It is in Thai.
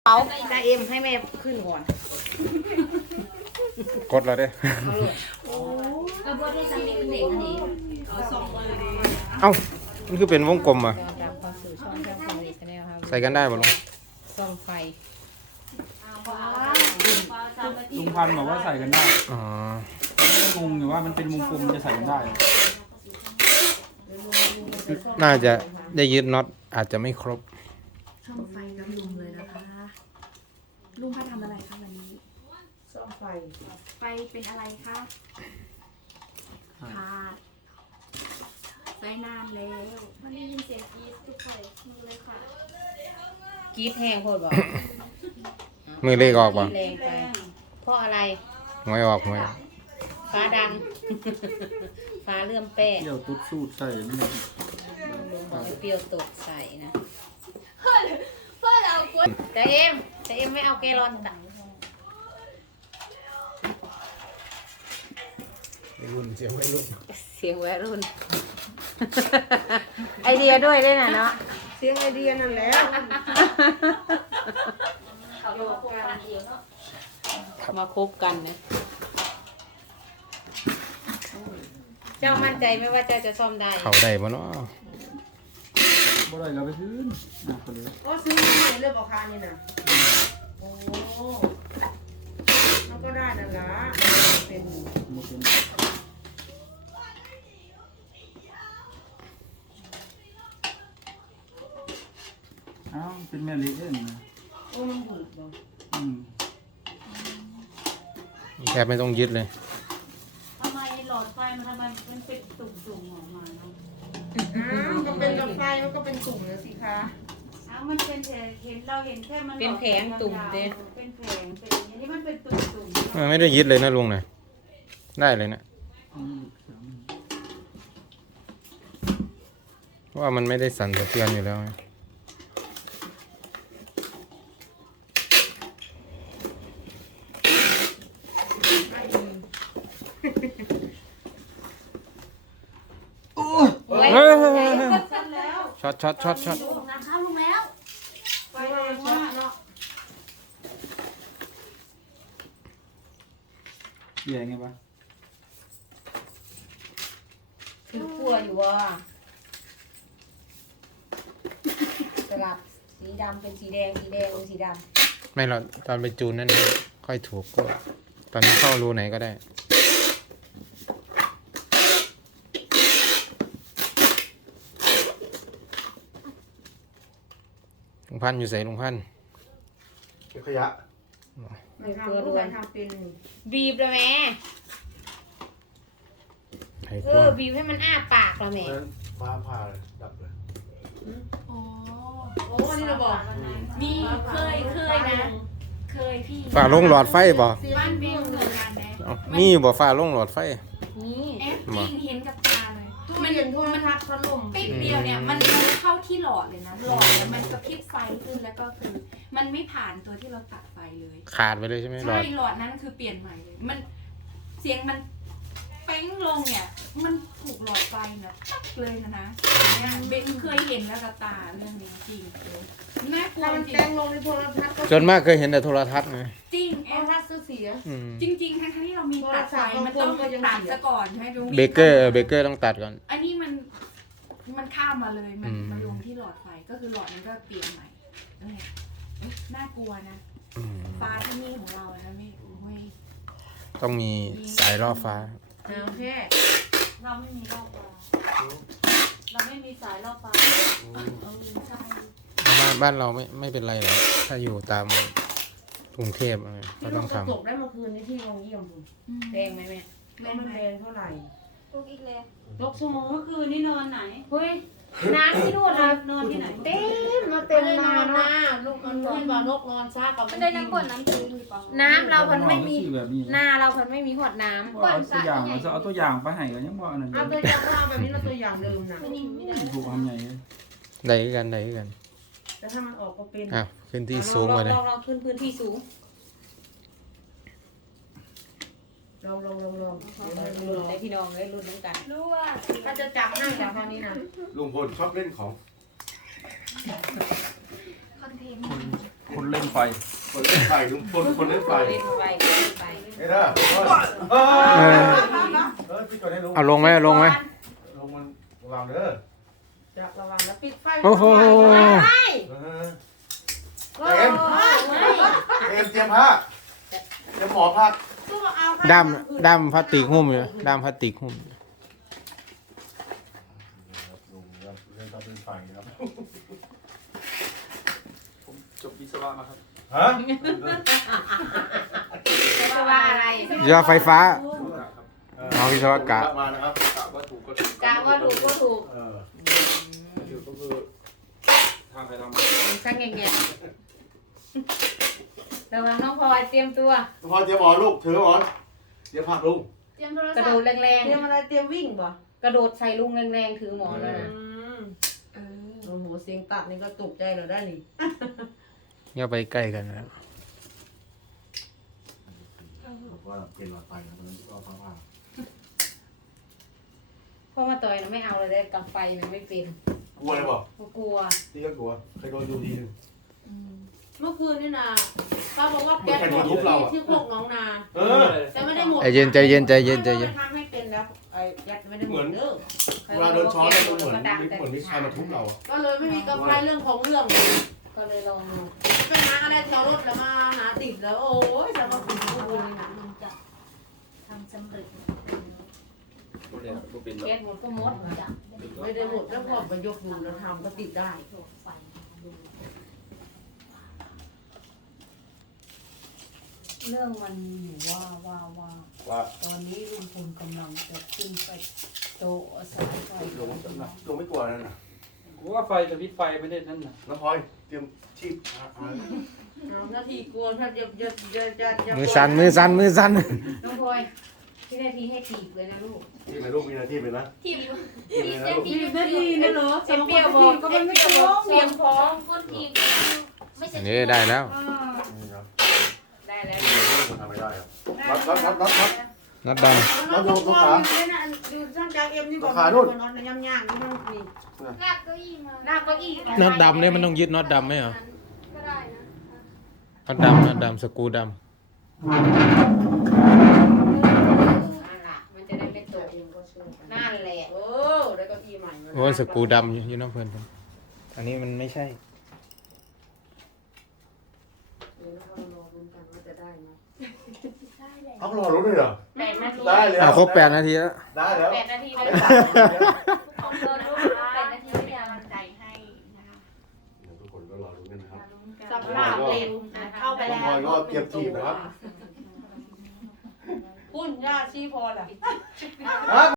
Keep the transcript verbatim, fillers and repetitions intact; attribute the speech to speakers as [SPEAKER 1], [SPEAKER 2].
[SPEAKER 1] เขาได้เอ็มให้แม่ขึ้นก่อน
[SPEAKER 2] กดแล้วเด้
[SPEAKER 1] ก็บ่ได้สำเร็จเด็กนี่เอาสองเลย
[SPEAKER 2] เอ้ามันคือเป็นวงกลมอ่ะ
[SPEAKER 1] จากความสู่ช่องช่องของอีกแล้วครับ
[SPEAKER 2] ใส่กันได้บ่ลุง
[SPEAKER 1] ส่องไฟ
[SPEAKER 3] ลุงพันธุ์บอกว่าใส่กันได้
[SPEAKER 2] อ๋อ
[SPEAKER 3] งงอยู่ว่ามันเป็นวงกลมจะใส่กันได้
[SPEAKER 2] น่าจะได้ยึดน็อตอาจจะไม่ครบ
[SPEAKER 4] ช่องไฟกับลุงเลยนะคะ ลุงพาทำอะไรคะวันนี้
[SPEAKER 1] ส่องไฟ
[SPEAKER 4] ไฟเป็นอะไรคะขาดไฟนานแล้ว
[SPEAKER 5] มันได้ยินเสียงกรี๊ดทุกคนมือเลยค่ะ
[SPEAKER 1] กรีดแห้งโคตรบอก
[SPEAKER 2] มือเลขออกบ่
[SPEAKER 1] แรงไปเพราะอะไร
[SPEAKER 2] หวยออกหวย
[SPEAKER 1] ฟ้าดัง ฟ้าเลื่อมแป้
[SPEAKER 3] เดี่ยวตุ๊ดสูดใส่นี่เลย
[SPEAKER 1] เปรี้ยวตกใส่นะ
[SPEAKER 5] เพื่อนเพื่อนเอากล้วย
[SPEAKER 1] แต่เอ็มแต่เอ็มไม่เอาแกลลอนตัง
[SPEAKER 2] รุ่นเสียงไม่รุ่น
[SPEAKER 1] เสียงวัยรุ่น ไอเดียด้วยด้วยนะเนาะ
[SPEAKER 6] เสียงไอเดียนั่นแหละ
[SPEAKER 1] มาคบกันนะเจ้ามั่นใจไหมว่าเจ้าจะซ่อมได้
[SPEAKER 2] เขาได้บ่เนาะ
[SPEAKER 3] บ่ได้เราไปซื้อนะคนเลย
[SPEAKER 6] ก็ซื้อมาใหม่เลยบอกค่ะนี่นะโอ้มันก็ได้นั่นละเป็น
[SPEAKER 3] โมเป็นเอ้าเป็นแม่เล็กเองนะ
[SPEAKER 6] โอ้มันบูดบ่
[SPEAKER 3] อืม
[SPEAKER 2] แทบไม่ต้องยึดเลย
[SPEAKER 5] ทำไมหลอดไฟมันทำไมมันเป็นตุ่มๆออกมาเนาะ
[SPEAKER 6] อ้าวก็เป็นกับไฟมันก็เป็นตุ่มเลยสิคะ
[SPEAKER 5] อ้าวมันเป็นแต่เห็นเราเห็นแค่มัน
[SPEAKER 1] เป็นแผงตุ่มเด้
[SPEAKER 5] เป็นแผงเป็นอย่างนี้มันเป็นตุ่มๆ
[SPEAKER 2] เออไม่ได้ยึดเลยนะลุงนะได้เลยนะ
[SPEAKER 3] อืม
[SPEAKER 2] เพราะว่ามันไม่ได้สั่นสะเทือนอยู่แล้วไง
[SPEAKER 1] ไว้
[SPEAKER 2] เฮ้ย
[SPEAKER 5] ชัดแล้ว
[SPEAKER 2] ช็อตช็อตช็อตช็อต
[SPEAKER 5] น้ำเข้าลงแล้ว
[SPEAKER 6] ไฟแรงมากเนาะ
[SPEAKER 3] เกี่ยไงปะ
[SPEAKER 1] คือกลัวอยู่ว่าสลับสีดำเป็นสีแดงสีแดงเป็นสีด
[SPEAKER 2] ไม่หรอกตอนไปจูนนั่นค่อยถูกก็ตอนนี้เข้ารูไหนก็ได้ลุงพันธุ์อยู่ใส่ลุงพันธุ์
[SPEAKER 7] ขยะ
[SPEAKER 6] ไม่ทำรู้กันทำเป็น
[SPEAKER 1] ำบีบเลยแม่
[SPEAKER 2] ไอ้
[SPEAKER 1] เอ
[SPEAKER 2] ตัว
[SPEAKER 1] อบีบให้มันอ้าปากเลยแม่
[SPEAKER 7] นั้นฟ้าผ่าดับเลย
[SPEAKER 5] โอ้
[SPEAKER 6] โอ้นี่เราบอก
[SPEAKER 5] มีเคยเคยนะ เคยพี่
[SPEAKER 2] ฝ่าลงหลอดไฟบ่
[SPEAKER 5] บ้านวิวเหมือนกันไหม
[SPEAKER 2] เอ้ามีอยู่บ่ฝ่าลงหลอดไฟ
[SPEAKER 1] นี่
[SPEAKER 5] แอปจริงเห็นกับตาเลย
[SPEAKER 6] มันเห็นโทรทัศน์พัดลม
[SPEAKER 5] ปิ๊บเดียวเนี่ยมันมันเข้าที่หลอดเลยนะหลอดเนี่ยมันกระพริบไฟขึ้นแล้วก็คือ มันไม่ผ่านตัวที่เราตัดไฟเลย
[SPEAKER 2] ขาดไปเลยใช่ไหมหลอ
[SPEAKER 5] ใช่
[SPEAKER 2] ด
[SPEAKER 5] หลอดนั้นคือเปลี่ยนใหม่เลย มันเสียงมันเป้งลงเนี่ย มันถูกหลอดไฟเนี่ยตักเลยนะนะเนี่ยเบนเคยเห็นแล้วกับตาเรื่องนี้จริงน่ากลัว
[SPEAKER 6] ถ้ามัน
[SPEAKER 5] จริ
[SPEAKER 6] แต่
[SPEAKER 5] ง
[SPEAKER 6] งลงในโทรทัศน์ก็
[SPEAKER 2] จนมากเคยเห็นแต่โทรทัศน์ไง
[SPEAKER 5] จริง
[SPEAKER 6] โท
[SPEAKER 5] แอ
[SPEAKER 6] ร
[SPEAKER 5] ม
[SPEAKER 6] ทัศน์เสีย
[SPEAKER 2] อืม
[SPEAKER 5] จริงๆทั้งๆที่เรามีตัดไฟมันต้องตัดซะก่อนใช่ไหมลุง
[SPEAKER 2] เบเกอร์เออเบเกอร์ต้องตัดก่อน
[SPEAKER 5] อันนี้มันมันข้ามมาเลยมัน
[SPEAKER 2] อืม
[SPEAKER 5] มาลงที่หลอดไฟก็คือหลอดนั้นก็เปลี่ยนใหม่นั่นแหละเอ๊ะน่ากลัวนะ
[SPEAKER 2] อืม
[SPEAKER 5] ฟ้าที่นี่ของเราอะนะไม่โอ้ย
[SPEAKER 2] ต้องมีสายล่อฟ้า
[SPEAKER 6] เอาแค่
[SPEAKER 5] เราไม่มีรอบฟ้าเราไม่มีสายรอบฟ้าเออใช่
[SPEAKER 2] บ้านบ้านเราไม่ไม่เป็นไรหรอกถ้าอยู่ตามกรุงเทพอะไรก็
[SPEAKER 6] ที่
[SPEAKER 2] ต้
[SPEAKER 6] ลู
[SPEAKER 2] อง
[SPEAKER 6] ก
[SPEAKER 2] ท
[SPEAKER 6] ตกได้เมื่อคืนนี้ที่โรงเยี่ยมผม
[SPEAKER 1] แดงไหมแม่
[SPEAKER 6] แล้วมันแดงเท่าไหร่
[SPEAKER 5] ลูกอีกแล้ว
[SPEAKER 6] ยกชั่วโมง
[SPEAKER 5] เมื่อคืนนี่นอนไหน
[SPEAKER 1] เฮ้ยน้ำที่นู่นนะ
[SPEAKER 5] นอนที่ไหน
[SPEAKER 1] เต็มมาเต็มนานะลูกมันนอนบ่านกนอนซากกับ
[SPEAKER 5] มันได้น้ำก่อนน้ำจืดหรือเปล่า
[SPEAKER 1] น้ำเรามันไม่มี
[SPEAKER 3] ชื่อแบบนี้
[SPEAKER 1] นาเรามันไม่มีหอดน้ำ
[SPEAKER 3] ว่าเอาตัวอย่างเราจะเอาตัวอย่างไปให้กันยังว่าอันนั้น
[SPEAKER 6] เอาตัวอย่างเอาแบบนี้เราตัวอย่างเดิมนะ
[SPEAKER 3] ถูกทำใหญ่เลย
[SPEAKER 2] ำได้คือกันได้คือกัน
[SPEAKER 6] แต่ถ้ามันออกก็เป็น
[SPEAKER 2] อ้าวขึ้นที่สูงมาเลย
[SPEAKER 1] เราเราขึ้นพื้นที่สูง
[SPEAKER 6] ลองลองลองลอง
[SPEAKER 1] รุ่นในพี่น้องเลยรุ่นน้ำกัน
[SPEAKER 5] รู้ว่า
[SPEAKER 6] ถ้าจะจับให้จากคราวนี้นะ
[SPEAKER 7] ลุงพลชอบเล่นของ
[SPEAKER 5] คอนเทนต์
[SPEAKER 3] คนคนคนเล่นไฟ
[SPEAKER 7] คนเล่นไฟลุงพลคนเล่นไฟ
[SPEAKER 1] เล่นไฟเล่นไฟ
[SPEAKER 7] เอ้ยเด้อเออเออพี่ก่อนให้ลุง
[SPEAKER 2] เอาลงไหมเอาลงไหม
[SPEAKER 7] ลงมันวางเด้อ
[SPEAKER 6] จะระวังนะปิดไฟ
[SPEAKER 2] โอ้โห
[SPEAKER 7] เออเอ็มเอ็มเตรียมผ้าเตรียมหมอผ้า
[SPEAKER 2] ด้ามด้ามพลาสติกหุ้มอยู่ด้ามพลาสติกหุ้ม
[SPEAKER 7] ลุงครับเล่นต้องเป็นไฟครับ
[SPEAKER 3] ผมจบวิศวะมาครับ
[SPEAKER 7] ฮะ
[SPEAKER 1] จะว่าอะไร
[SPEAKER 2] ยาไฟฟ้า
[SPEAKER 3] ครับ
[SPEAKER 2] เอาวิศวกะ
[SPEAKER 7] มานะครับ
[SPEAKER 3] กะว่าถูกก็ถูก
[SPEAKER 1] กาว่าถูกก็ถูก
[SPEAKER 7] เออ
[SPEAKER 3] ถูกก็คือทางใครทางมัน
[SPEAKER 1] ช่างเงี้ยระวังน้องพลอยเตรียมตัว
[SPEAKER 7] พอเตรียมหมอลูกถือหมอนเตรียมผักลุง
[SPEAKER 6] เตรียมโทร
[SPEAKER 1] กระ
[SPEAKER 6] ศัพ
[SPEAKER 1] โดด
[SPEAKER 6] ท์
[SPEAKER 1] แรง
[SPEAKER 6] เตรียมอะไรเตรียมวิ่งบ่
[SPEAKER 1] ๆกระโดดใส่ลุงแรงๆถือหมอนแล้วนะ
[SPEAKER 6] อืมโอ้โหเสียงตัดนี่ก็ตกใจเราได้นี่
[SPEAKER 2] อย่าไปใกล้กันนะ
[SPEAKER 7] ว่าเป็นหลอดไฟนะมันก็ฟ้าผ่า
[SPEAKER 1] เพราะว่าต่อยนะไม่เอาเลยได้กับไฟมันไม่เป็น
[SPEAKER 7] กลัวเลยบอก
[SPEAKER 1] กลัว
[SPEAKER 7] นี่ก็กลัวเคยโดนดูทีนึง
[SPEAKER 6] เมื่อคืนนี่นะป้าบอกว่าแก๊สหมดที่พวกน้องนา
[SPEAKER 7] เออ
[SPEAKER 6] แต่ไม่ได้หมด
[SPEAKER 2] ใจเย็นใจเย็นใจเย็นใจเย็น
[SPEAKER 6] ทำให้เป็นแล้วไอ้แก๊สไม่ได้หมดเด้อ
[SPEAKER 7] เวลาโดนช้อนเนี่ยมันเหมือนเหมือนมีใครมาทุบเราอะ
[SPEAKER 6] ก็เลยไม่มีกาแฟเรื่องของเรื่อง
[SPEAKER 1] ก็เลยลองดู
[SPEAKER 6] ไปหาอะไรแถวรถแล้วมาหาติดแล้วโอ้ยจะมาขุดขุดขุดนี่นะ
[SPEAKER 1] ลุงจะทำสำเร็จ
[SPEAKER 3] ตัวเนี้ยก็เป็นแบบ
[SPEAKER 1] แก๊สหมดก็หมดจ้ะ
[SPEAKER 6] ไม่ได้หมดแล้วพอไปยกดูแล้วทำก็ติดได้
[SPEAKER 1] เรื่องมันอยู่ว่าว่าว่า
[SPEAKER 7] ว่า
[SPEAKER 1] ตอนนี้ลุงพลกำลังจะขึ้นไปโตะสายไฟ
[SPEAKER 7] ลงลงไม่กลัวนั่นน่ะ
[SPEAKER 3] กูว่าไฟจะวิดไฟไม่ได้นั่นนะ
[SPEAKER 7] แล้วพลอยเตรียมชีพอ่ะอ่ะ
[SPEAKER 6] เอาหน้าที่กลัวถ้าจะจะจะจะจะ
[SPEAKER 2] มือสั่นมือสั่นมือสั่น
[SPEAKER 1] น้องพลอยที่ได้ทีให้ถีบเลยนะลูก
[SPEAKER 7] ที่เป็นลูกมีหน้าที่เป็นนะ
[SPEAKER 1] ถีบ
[SPEAKER 7] ที่เป็นนะลูก
[SPEAKER 6] ทีนาทีนะเหรอ
[SPEAKER 1] เอ็มเปรี้ยวบอกก็มันไม่ตรงเสียงพร้อม
[SPEAKER 8] คนทีไม่ใช่
[SPEAKER 2] อันนี้ได้แล้ว
[SPEAKER 7] นี่ครับ
[SPEAKER 1] ได้แล้ว
[SPEAKER 7] นี่ทำไม่ได้ครับรับรับรับรับรับ
[SPEAKER 2] นัดด
[SPEAKER 6] แล้วลูกพ่ออยู่เนี่ยนะอยู่ช่างจากเอ็มนี่ก่อน
[SPEAKER 7] ราคานู่น
[SPEAKER 6] นอนในย่ำย่างนี่มันนี่
[SPEAKER 8] ลากเก้าอี้มา
[SPEAKER 1] ลากเก้าอี้
[SPEAKER 2] ำน็อตดำเนี่ยมันต้องยึดน็อตดำไหมเหรอ
[SPEAKER 8] ก็ได้นะ
[SPEAKER 2] น็อตดำน็อตดำสกรูด
[SPEAKER 1] นั่นล่ะมันจะได้ไม่ตกนั่นแหละ
[SPEAKER 6] โอ้ได้เก้าอี้ใหม่
[SPEAKER 2] ำโอ้ยสกรูดำอยู่น้ำเพลินผมอันนี้มันไม่ใช่
[SPEAKER 6] เดี๋ยวเรารอลุ้นกันว่าจะได้ไหม
[SPEAKER 8] ได้แหละ
[SPEAKER 7] เอารอรู้ด้วยเหรอ
[SPEAKER 1] แปดนาที
[SPEAKER 7] ได้แล้ว
[SPEAKER 2] อ่ะครบแปดนาทีแล้ว
[SPEAKER 7] ได้แล้ว
[SPEAKER 1] แปดนาที
[SPEAKER 7] ได้
[SPEAKER 1] แล้ว
[SPEAKER 7] แล้ว
[SPEAKER 8] ของเธอรู้แปดนาทีไม่ยาวใจให้นะคะ
[SPEAKER 7] ทุกคนก็รอรู้กันนะครับ
[SPEAKER 6] สำหรับเร็วเข้าไปแล้ว
[SPEAKER 7] น้องพลอยก็เตรียมทีมนะครับ
[SPEAKER 6] คุณย่าชี้พอล่ะ
[SPEAKER 7] ฮะ